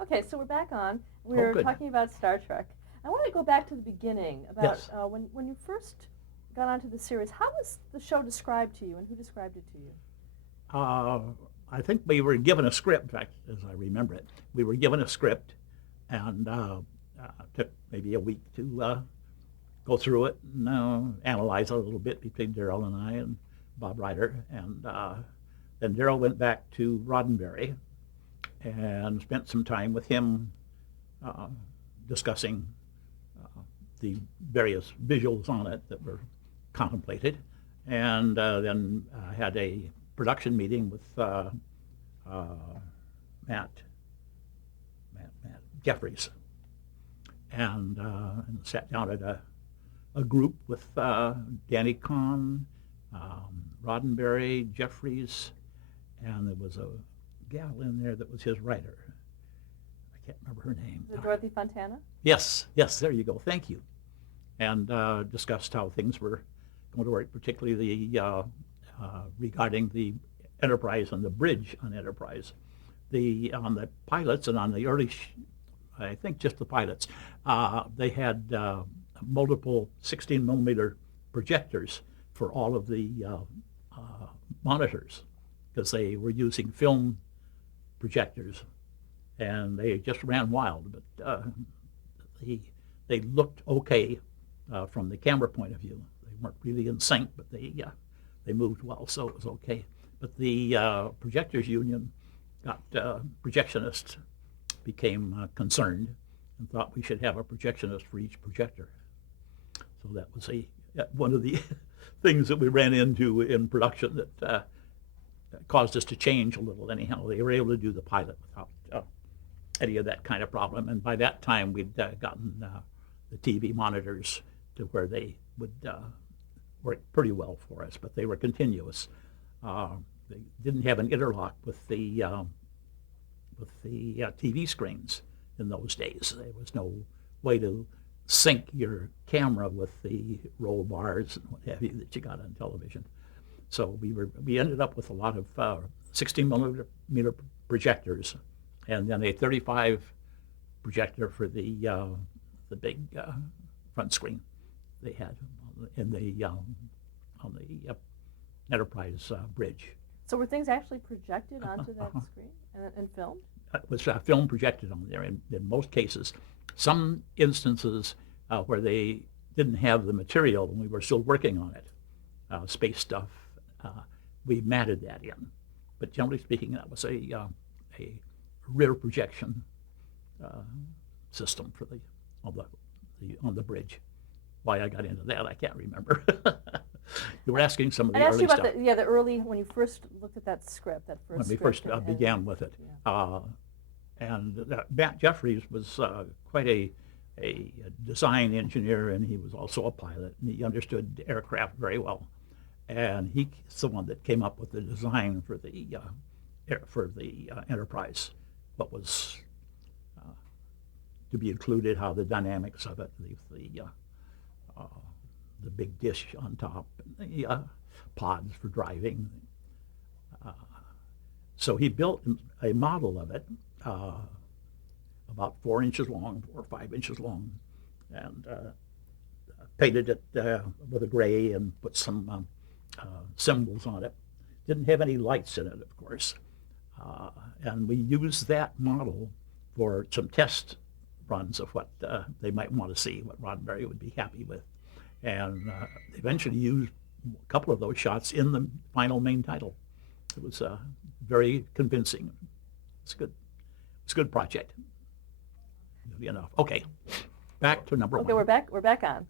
Okay, so we're back on. Oh, We're good. talking about Star Trek. I want to go back to the beginning about Yes. when you first got onto the series. How was the show described to you, and who described it to you? Uh, I think we were given a script, in fact, as I remember it. We were given a script and took maybe a week to go through it and analyze it a little bit between Daryl and I and Bob Ryder. And then Daryl went back to Roddenberry and spent some time with him uh, discussing uh, the various visuals on it that were contemplated, and then had a production meeting with uh, Matt, Matt Jeffries, and sat down at a group with Danny Kahn, Roddenberry, Jeffries, and there was a gal in there that was his writer. I can't remember her name. Was it Dorothy Fontana? Yes, yes, there you go. Thank you. And discussed how things were going to work, particularly regarding the Enterprise and the bridge on Enterprise. On the pilots and on the early, I think just the pilots, they had multiple 16 millimeter projectors for all of the monitors because they were using film projectors, and they just ran wild. But they, they looked okay from the camera point of view. They weren't really in sync, but they moved well, so it was okay. But the projectors union got projectionists became concerned and thought we should have a projectionist for each projector. So that was one of the things that we ran into in production that caused us to change a little. Anyhow, they were able to do the pilot without any of that kind of problem. And by that time, we'd gotten the TV monitors to where they would work pretty well for us, but they were continuous. They didn't have an interlock with the TV screens in those days. There was no way to sync your camera with the roll bars and what have you that you got on television. So we ended up with a lot of 16 millimeter projectors, and then a 35 projector for the big front screen they had in the on the Enterprise bridge. So were things actually projected onto that screen and filmed? It was film projected on there in most cases. Some instances where they didn't have the material and we were still working on it, space stuff, we matted that in. But generally speaking, that was a rear projection system for on the bridge. Why I got into that, I can't remember. You were asking some of the I asked early you about stuff. the early when you first looked at that script, that first When we script, first began with it. yeah. And Matt Jeffries was quite a design engineer, and he was also a pilot, and he understood aircraft very well. And he's the one that came up with the design for the Enterprise, what was to be included, how the dynamics of it, the big dish on top, and the pods for driving. Uh, so he built a model of it, about 4 inches long, 4 or 5 inches long, and painted it with a gray and put some symbols on it. Didn't have any lights in it, of course. And we used that model for some test runs of what they might want to see, what Roddenberry would be happy with. And eventually used a couple of those shots in the final main title. It was very convincing. It's good. It's a good project. Really enough. Okay, back to number one. Okay, we're back on.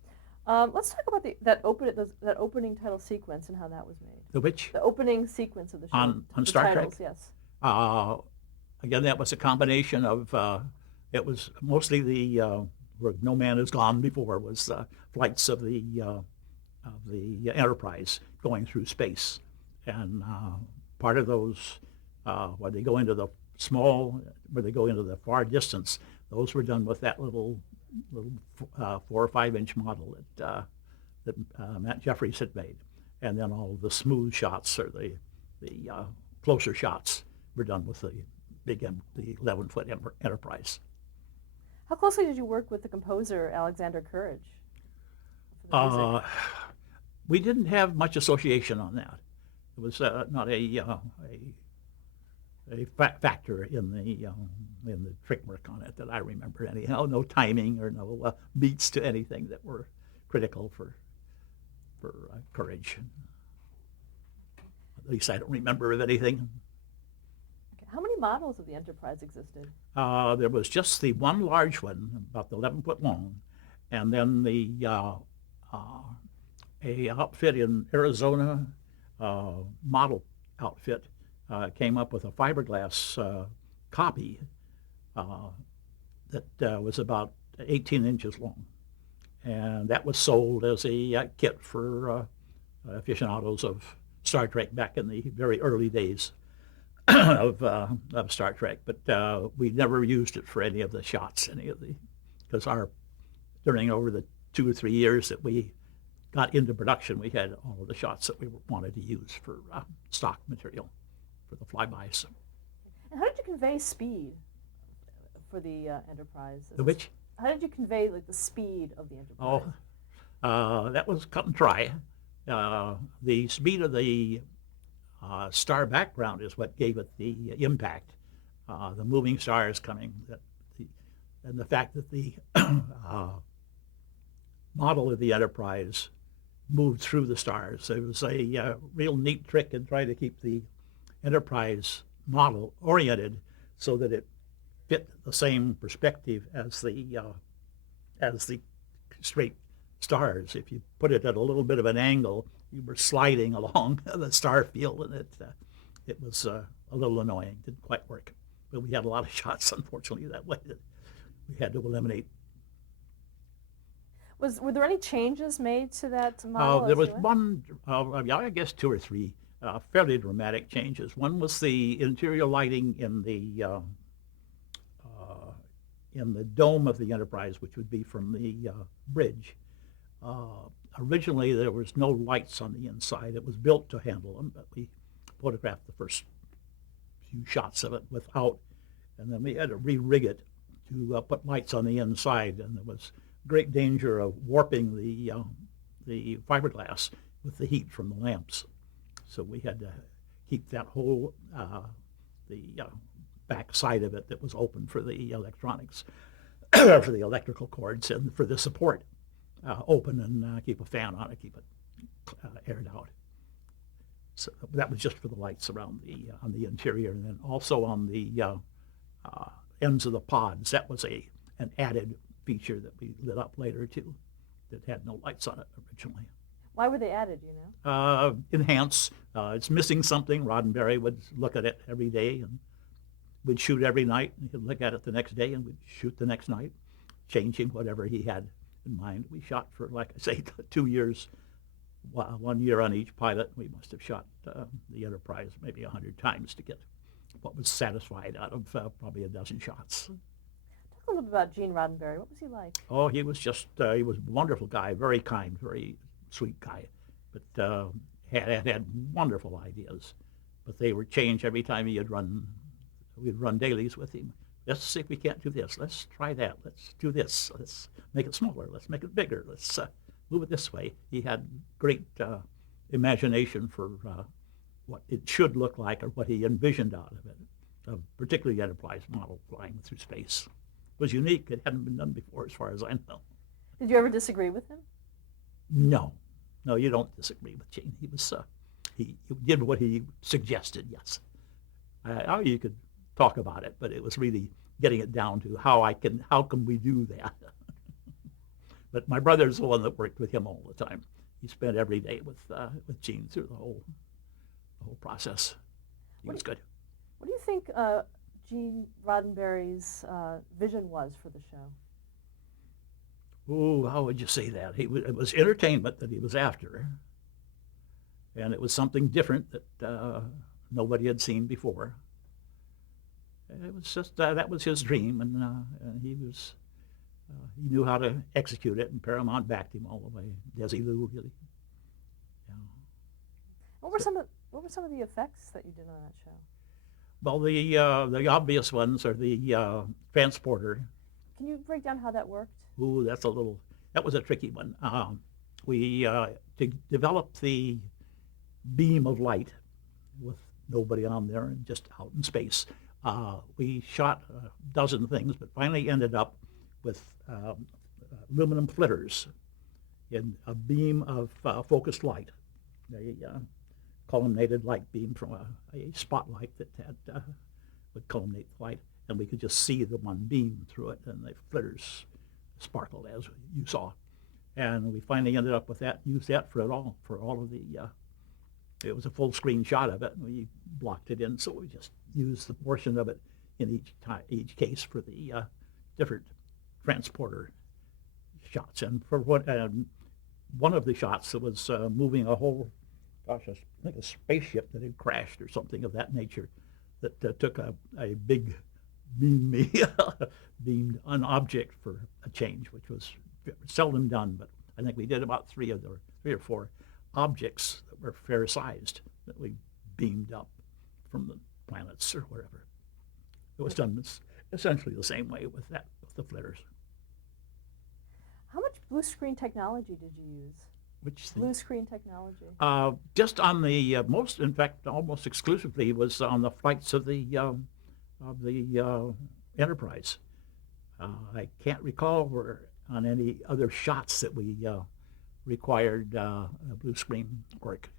Let's talk about that opening title sequence and how that was made. The which? The opening sequence of the show. On the Star titles, Trek? Yes. Again, that was a combination of, it was mostly where No Man Has Gone Before was flights of the Enterprise going through space. And part of those, where they go into the where they go into the far distance, those were done with that little 4 or 5 inch model that Matt Jeffries had made. And then all the smooth shots or the closer shots were done with the the 11-foot Enterprise. How closely did you work with the composer Alexander Courage for the music? We didn't have much association on that. It was not a factor in the trick work on it that I remember anyhow. No timing or no beats to anything that were critical for Courage. At least I don't remember of anything. Okay. How many models of the Enterprise existed? There was just the one large one, about 11 foot long, and then a outfit in Arizona, model outfit, came up with a fiberglass copy that was about 18 inches long. And that was sold as a kit for aficionados of Star Trek back in the very early days of Star Trek. But we never used it for any of the shots, because during over the 2 or 3 years that we got into production, we had all of the shots that we wanted to use for stock material for the flybys. And how did you convey speed for the Enterprise? The which? How did you convey the speed of the Enterprise? That was cut and dry. The speed of the star background is what gave it the impact. The moving stars coming, and the fact that the model of the Enterprise moved through the stars. It was a real neat trick in trying to keep the Enterprise model oriented so that it fit the same perspective as the straight stars. If you put it at a little bit of an angle, you were sliding along the star field, and it was a little annoying. Didn't quite work, but we had a lot of shots, unfortunately, that way that we had to eliminate. Were there any changes made to that model? There was one, I guess 2 or 3 fairly dramatic changes. One was the interior lighting in the dome of the Enterprise, which would be from the bridge. Originally, there was no lights on the inside. It was built to handle them, but we photographed the first few shots of it without, and then we had to re-rig it to put lights on the inside, and there was great danger of warping the fiberglass with the heat from the lamps. So we had to keep that whole the back side of it that was open for the electronics, for the electrical cords and for the support open, and keep a fan on it, keep it aired out. So that was just for the lights around on the interior, and then also on the ends of the pods. That was an added feature that we lit up later too, that had no lights on it originally. Why were they added, do you know? Enhance. It's missing something. Roddenberry would look at it every day, and we'd shoot every night, and he'd look at it the next day, and we'd shoot the next night, changing whatever he had in mind. We shot for, like I say, 2 years, 1 year on each pilot. We must have shot the Enterprise maybe 100 times to get what was satisfied out of probably a dozen shots. Talk a little bit about Gene Roddenberry. What was he like? Oh, he was he was a wonderful guy, very kind, very sweet guy, but had wonderful ideas. But they were changed every time we'd run dailies with him. Let's see if we can't do this. Let's try that. Let's do this. Let's make it smaller. Let's make it bigger. Let's move it this way. He had great imagination for what it should look like or what he envisioned out of it, particularly the Enterprise model flying through space. It was unique. It hadn't been done before, as far as I know. Did you ever disagree with him? No, you don't disagree with Gene. He was he did what he suggested. Yes, you could talk about it, but it was really getting it down to how can we do that. But my brother's the one that worked with him all the time. He spent every day with Gene through the whole process. He was good. What do you think Gene Roddenberry's vision was for the show? Oh, how would you say that? It was entertainment that he was after, and it was something different that nobody had seen before. And it was just that was his dream, and he knew how to execute it, and Paramount backed him all the way. Desilu, really. Yeah. What were some of the effects that you did on that show? Well, the obvious ones are the transporter. Can you break down how that worked? Ooh, that was a tricky one. We to develop the beam of light with nobody on there and just out in space. We shot a dozen things, but finally ended up with aluminum flitters in a beam of focused light, a columnated light beam from a spotlight that had would culminate the light, and we could just see the one beam through it, and the flitters sparkled as you saw. And we finally ended up with that, used that for all of the, it was a full screen shot of it, and we blocked it in, so we just used the portion of it in each case for the different transporter shots. And for one of the shots that was moving a whole, gosh, I think a spaceship that had crashed or something of that nature, that took a big beamed an object for a change, which was seldom done, but I think we did about three or four objects that were fair sized that we beamed up from the planets or whatever. It was done essentially the same way with the flitters. How much blue screen technology did you use? Which the, Blue screen technology. just on the most, in fact, almost exclusively was on the flights of the Enterprise. I can't recall on any other shots that we required blue screen work,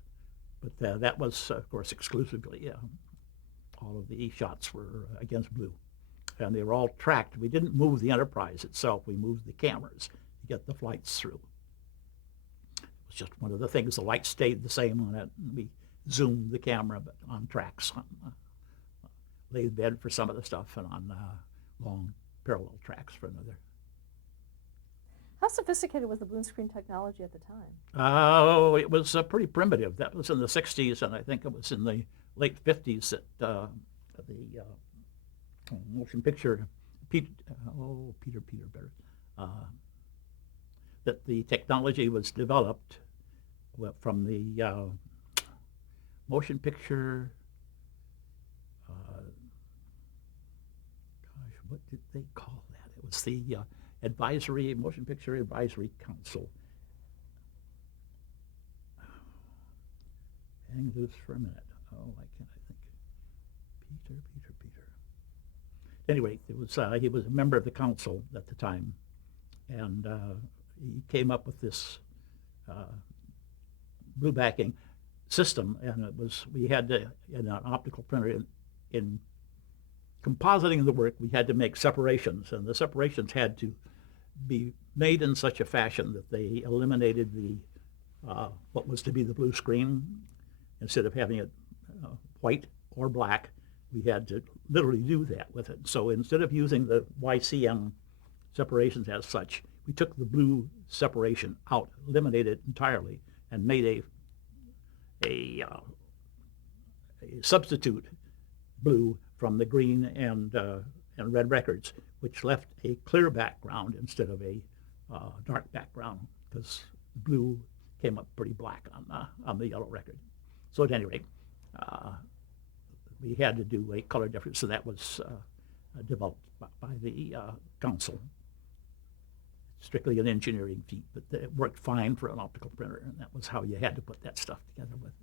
but that was, of course, exclusively. All of the shots were against blue, and they were all tracked. We didn't move the Enterprise itself. We moved the cameras to get the flights through. It was just one of the things. The light stayed the same on it. We zoomed the camera, but on tracks, on lathe bed for some of the stuff, and on long parallel tracks for another. How sophisticated was the blue screen technology at the time? Oh, it was pretty primitive. That was in the 60s, and I think it was in the late 50s that the motion picture, Peter Better, that the technology was developed from the motion picture, gosh, what did they call that? It was the Motion Picture Advisory Council. Hang loose for a minute. Oh, why can't I think? Peter. Anyway, he was a member of the council at the time, and he came up with this blue backing system, and we had to, in an optical printer, in compositing the work, we had to make separations, and the separations had to be made in such a fashion that they eliminated the what was to be the blue screen. Instead of having it white or black, we had to literally do that with it. So instead of using the YCM separations as such, we took the blue separation out, eliminated it entirely, and made a substitute blue from the green and red records, which left a clear background instead of a dark background, because blue came up pretty black on the yellow record. So at any rate, we had to do a color difference, so that was developed by the council. Strictly an engineering feat, but it worked fine for an optical printer, and that was how you had to put that stuff together with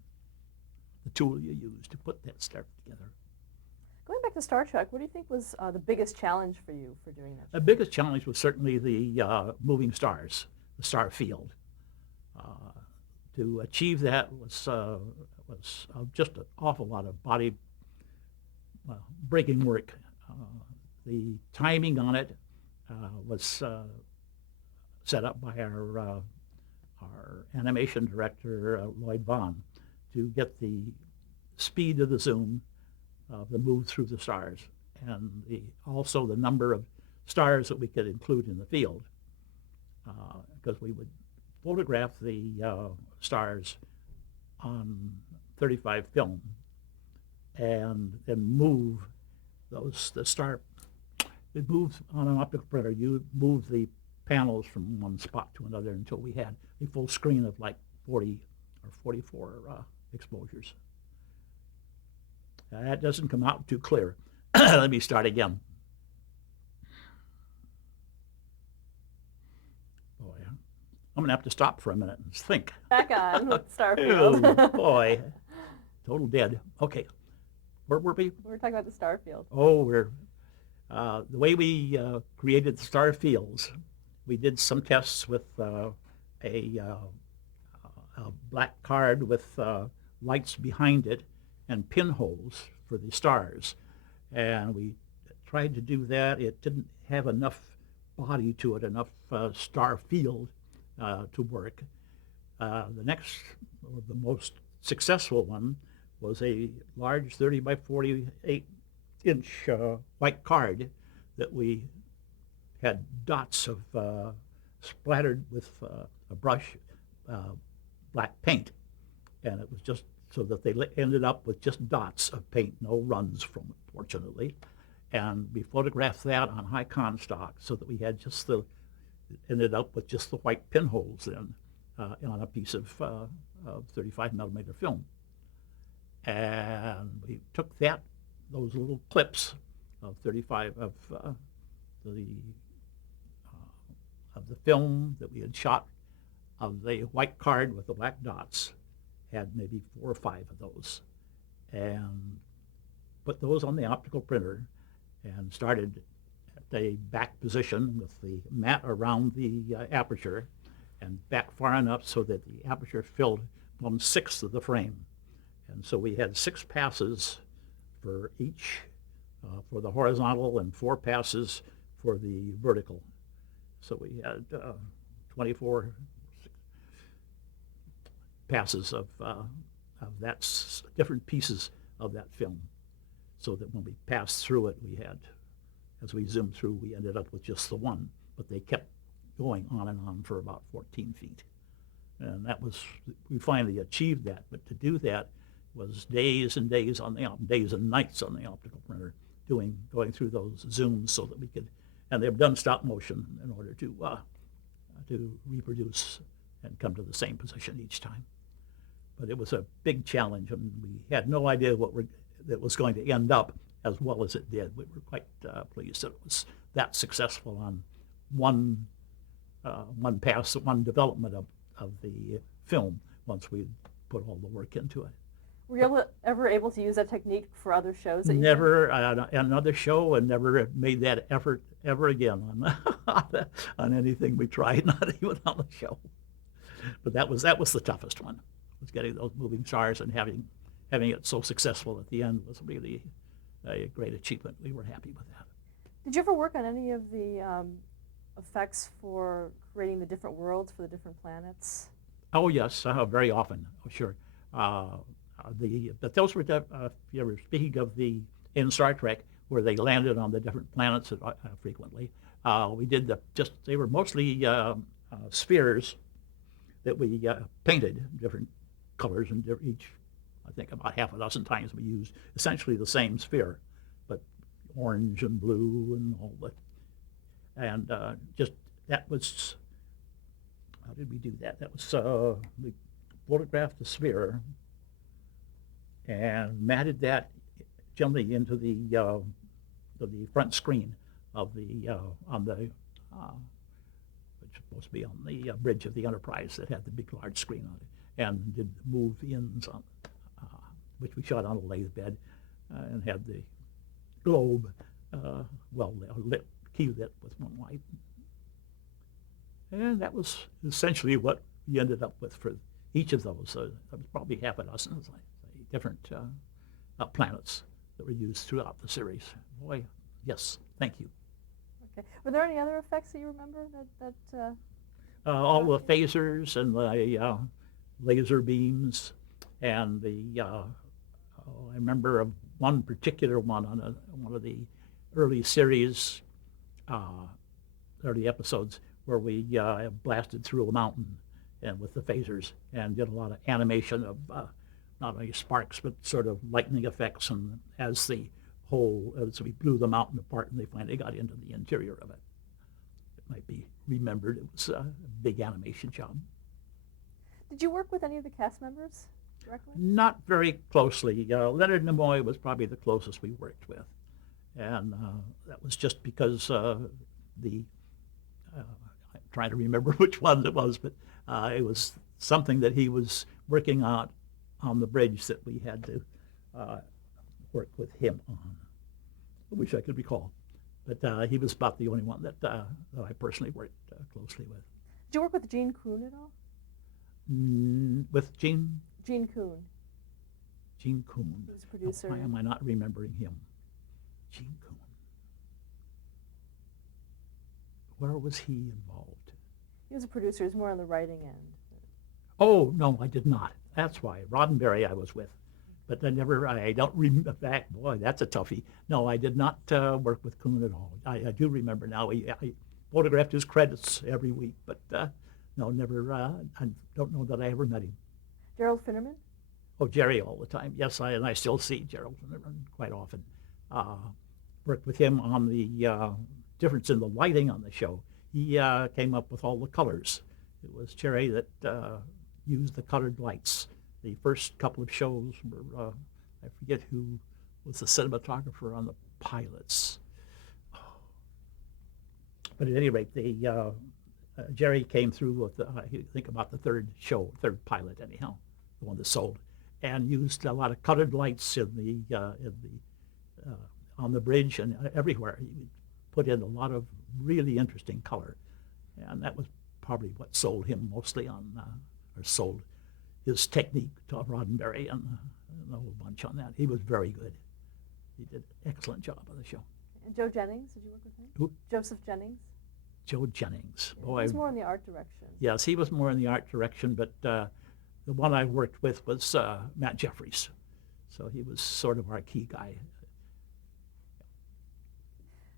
the tool you used to put that stuff together. Going back to Star Trek, what do you think was the biggest challenge for you for doing that? The biggest challenge was certainly the moving stars, the star field. To achieve that was just an awful lot of body breaking work. The timing on it was set up by our animation director, Lloyd Vaughn, to get the speed of the zoom, the move through the stars, and also the number of stars that we could include in the field, because we would photograph the stars on 35 film and then move it moves on an optical printer. You move the panels from one spot to another until we had a full screen of like 40 or 44 exposures. That doesn't come out too clear. Let me start again. Boy, I'm going to have to stop for a minute and think. Back on with Oh, Starfield. boy. Total dead. Okay. Where were we? We're talking about the Starfield. Oh, the way we created the star fields, we did some tests with a black card with lights behind it and pinholes for the stars. And we tried to do that. It didn't have enough body to it, enough star field to work. The next, or the most successful one, was a large 30 by 48 inch white card that we had dots of splattered with a brush black paint, and it was just so that they ended up with just dots of paint, no runs from it, fortunately. And we photographed that on high con stock so that we had just ended up with just the white pinholes then on a piece of 35 millimeter film. And we took those little clips of 35 of the film that we had shot of the white card with the black dots, had maybe 4 or 5 of those, and put those on the optical printer and started at a back position with the mat around the aperture and back far enough so that the aperture filled 1/6 of the frame. And so we had 6 passes for each, for the horizontal, and 4 passes for the vertical. So we had 24 passes of different pieces of that film, so that when we passed through it, we had, as we zoomed through, we ended up with just the one, but they kept going on and on for about 14 feet. And that was, we finally achieved that, but to do that was days and days days and nights on the optical printer, going through those zooms so that we could, and they've done stop motion in order to reproduce and come to the same position each time. But it was a big challenge, and we had no idea that was going to end up as well as it did. We were quite pleased that it was that successful on one pass, one development of the film once we put all the work into it. Were you ever able to use that technique for other shows? That Never another show, and never made that effort ever again on anything we tried, not even on the show. But that was the toughest one, was getting those moving stars, and having it so successful at the end was really a great achievement. We were happy with that. Did you ever work on any of the effects for creating the different worlds for the different planets? Oh yes, very often. Oh, sure. But those were if you were speaking of in Star Trek, where they landed on the different planets frequently. We did they were mostly spheres that we painted different colors, and each, I think about half a dozen times we used essentially the same sphere, but orange and blue and all that. And that was, how did we do that? That was, we photographed the sphere and matted that gently into the front screen of which was supposed to be on the bridge of the Enterprise that had the big large screen on it, and did move-ins on, which we shot on a lathe bed, and had the globe lit, key lit with one light. And that was essentially what we ended up with for each of those. There was probably half a dozen different planets that were used throughout the series. Boy, yes, thank you. Okay. Were there any other effects that you remember that all the phasers and the laser beams, and I remember of one particular one on one of the early series, early episodes, where we blasted through a mountain and with the phasers, and did a lot of animation of not only sparks but sort of lightning effects, and as we blew the mountain apart and they finally got into the interior of it. It might be remembered. It was a big animation job. Did you work with any of the cast members? directly? Not very closely. Leonard Nimoy was probably the closest we worked with. And that was just because the, I'm trying to remember which one it was, but it was something that he was working on the bridge that we had to work with him on. I wish I could recall. But he was about the only one that I personally worked closely with. Did you work with Gene Kuhn at all? With Gene Gene Kuhn. Kuhn. He was a producer. Why am I not remembering him? Gene Kuhn. Where was he involved? He was a producer. He was more on the writing end. Oh, no, I did not. That's why. Roddenberry I was with. But I don't remember back. Boy, that's a toughie. No, I did not work with Kuhn at all. I do remember now. I photographed his credits every week, but no, never. I don't know that I ever met him. Gerald Finnerman? Oh, Jerry all the time. Yes, and I still see Gerald quite often. Worked with him on the difference in the lighting on the show. He came up with all the colors. It was Jerry that used the colored lights. The first couple of shows were, I forget who was the cinematographer on the pilots. But at any rate, Jerry came through with, I think about the third pilot anyhow, the one that sold, and used a lot of colored lights on the bridge and everywhere. He put in a lot of really interesting color, and that was probably what sold him mostly or sold his technique to Roddenberry and a whole bunch on that. He was very good. He did an excellent job on the show. And Joe Jennings, did you work with him? Who? Joseph Jennings. Joe Jennings. Yeah, he was more in the art direction. Yes, he was more in the art direction, but the one I worked with was Matt Jeffries. So he was sort of our key guy.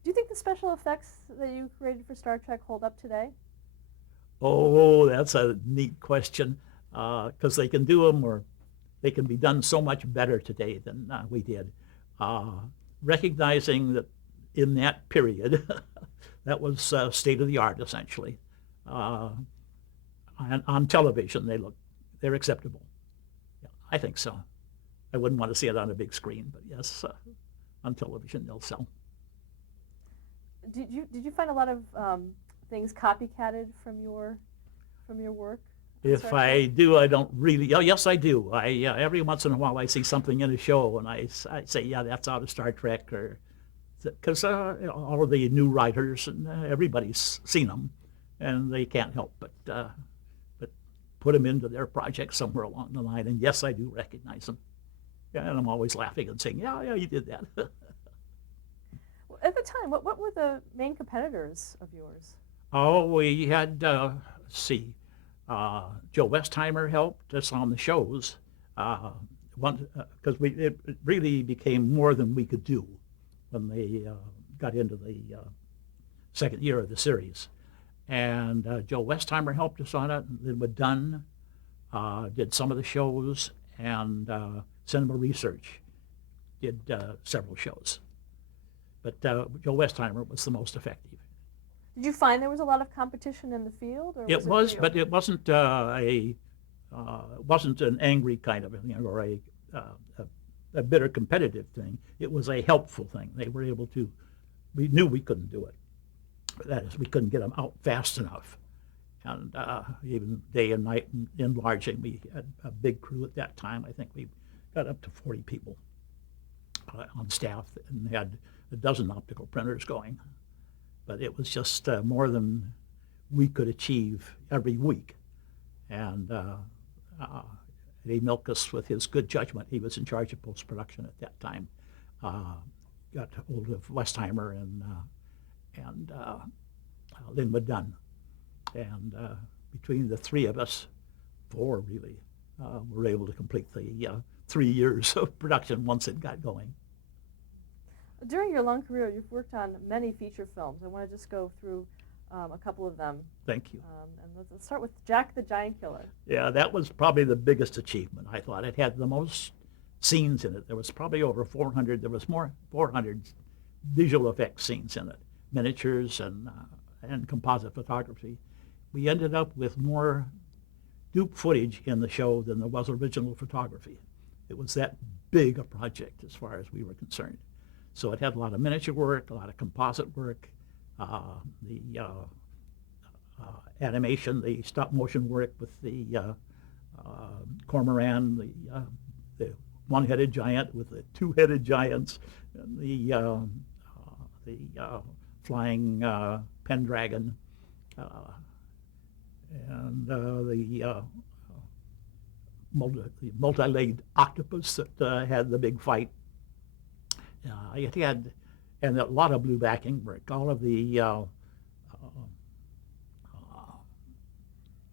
Do you think the special effects that you created for Star Trek hold up today? Oh, that's a neat question, because they can do them, or they can be done so much better today than we did. Recognizing that in that period, that was state of the art, essentially. On television, they're acceptable. Yeah, I think so. I wouldn't want to see it on a big screen, but yes, on television they'll sell. Did you find a lot of things copycatted from your work? If I do, I don't really. Oh, yes, I do. Every once in a while I see something in a show and I say, yeah, that's out of Star Trek, or because all of the new writers and everybody's seen them, and they can't help but put them into their project somewhere along the line. And yes, I do recognize them. Yeah, and I'm always laughing and saying, yeah, you did that. Well, at the time, what were the main competitors of yours? Oh, we had, let's see, Joe Westheimer helped us on the shows, because it really became more than we could do when they got into the second year of the series. And Joe Westheimer helped us on it. Linwood Dunn did some of the shows, and Cinema Research did several shows. But Joe Westheimer was the most effective. Did you find there was a lot of competition in the field? Or It was, but it wasn't wasn't an angry kind of a thing, or a bitter competitive thing. It was a helpful thing. They were able to. We knew we couldn't do it. That is, we couldn't get them out fast enough, and even day and night enlarging. We had a big crew at that time. I think we got up to 40 people on staff, and had a dozen optical printers going. But it was just more than we could achieve every week. And Eddie Milkus, with his good judgment, he was in charge of post-production at that time, got hold of Westheimer and Linwood Dunn. And between the three of us, four really, were able to complete the 3 years of production once it got going. During your long career, you've worked on many feature films. I want to just go through a couple of them. Thank you. And let's start with Jack the Giant Killer. Yeah, that was probably the biggest achievement, I thought. It had the most scenes in it. There was probably over 400. There was 400 visual effects scenes in it, miniatures and composite photography. We ended up with more dupe footage in the show than there was original photography. It was that big a project as far as we were concerned. So it had a lot of miniature work, a lot of composite work, the animation, the stop motion work with the cormoran, the one-headed giant with the two-headed giants, and the flying Pendragon, and the multi-legged octopus that had the big fight. It had, and a lot of blue backing work. All of the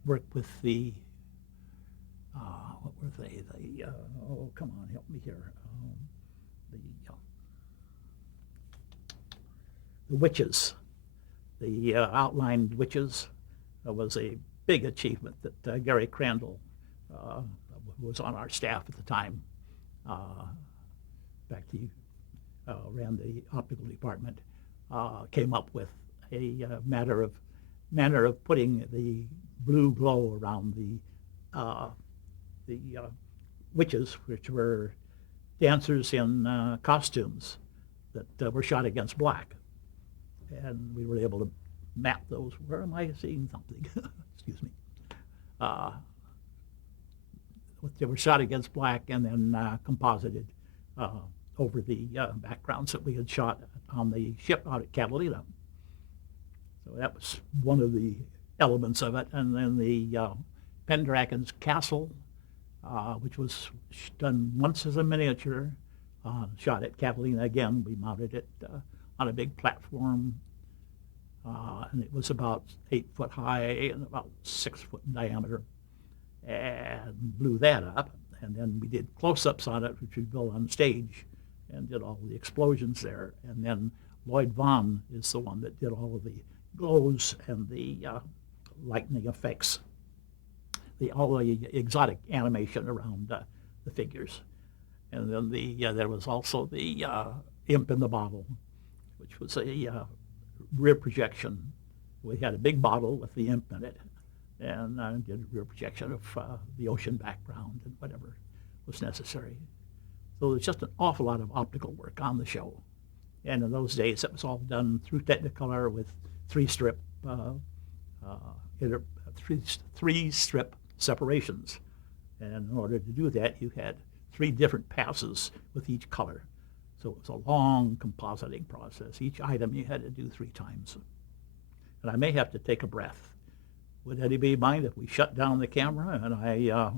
work with the what were they? Oh, come on, help me here. The witches, the outlined witches, was a big achievement that Gary Crandall, who was on our staff at the time, back he ran the optical department, came up with a manner of putting the blue glow around the witches, which were dancers in costumes that were shot against black. And we were able to map those. Where am I seeing something? Excuse me. They were shot against black and then composited over the backgrounds that we had shot on the ship out at Catalina. So that was one of the elements of it. And then the Pendragon's castle, which was done once as a miniature, shot at Catalina again. We mounted it on a big platform, and it was about 8 foot high and about 6 foot in diameter, and blew that up. And then we did close-ups on it, which we built on stage, and did all the explosions there. And then Lloyd Vaughn is the one that did all of the glows and the lightning effects, all the exotic animation around the figures. And then there was also the Imp in the Bottle, which was a rear projection. We had a big bottle with the imp in it, and did a rear projection of the ocean background and whatever was necessary. So there's just an awful lot of optical work on the show. And in those days, it was all done through Technicolor with three-strip separations. And in order to do that, you had 3 different passes with each color. So it was a long compositing process. Each item you had to do 3 times. And I may have to take a breath. Would anybody mind if we shut down the camera and I